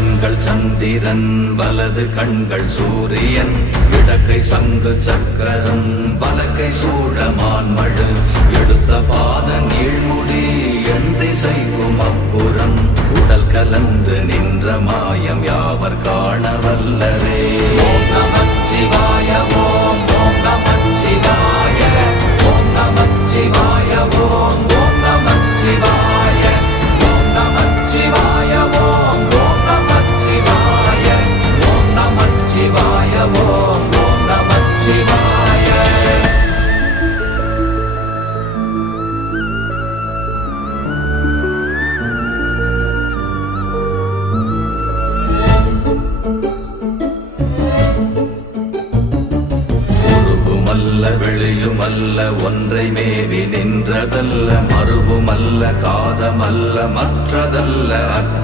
கண்கள் சந்திரன் வலது கண்கள் சூரியன் இடக்கை சங்கு சக்கரம் வலக்கை சூழமான் மழு எடுத்த பாத நீழ்முடி எண் திசைக்கும் அப்புறம் உடல் கலந்து நின்ற மாயம் யாவர் காண வல்லரே. ஓம் நமச்சிவாய ஓம் ஓம் நமச்சிவாய ஓம் நமச்சிவாய ஓம் ஓம் நமச்சிவாய ஓம் நமச்சிவாய ஓம் ஓம் நமச்சிவாய ஓம் நமச்சிவாய ஓம் ஓம் நமச்சிவாய. வெளியுமல்ல ஒன்றை மேவி நின்றதல்ல மறுவுமல்ல காதமல்ல மற்றதல்ல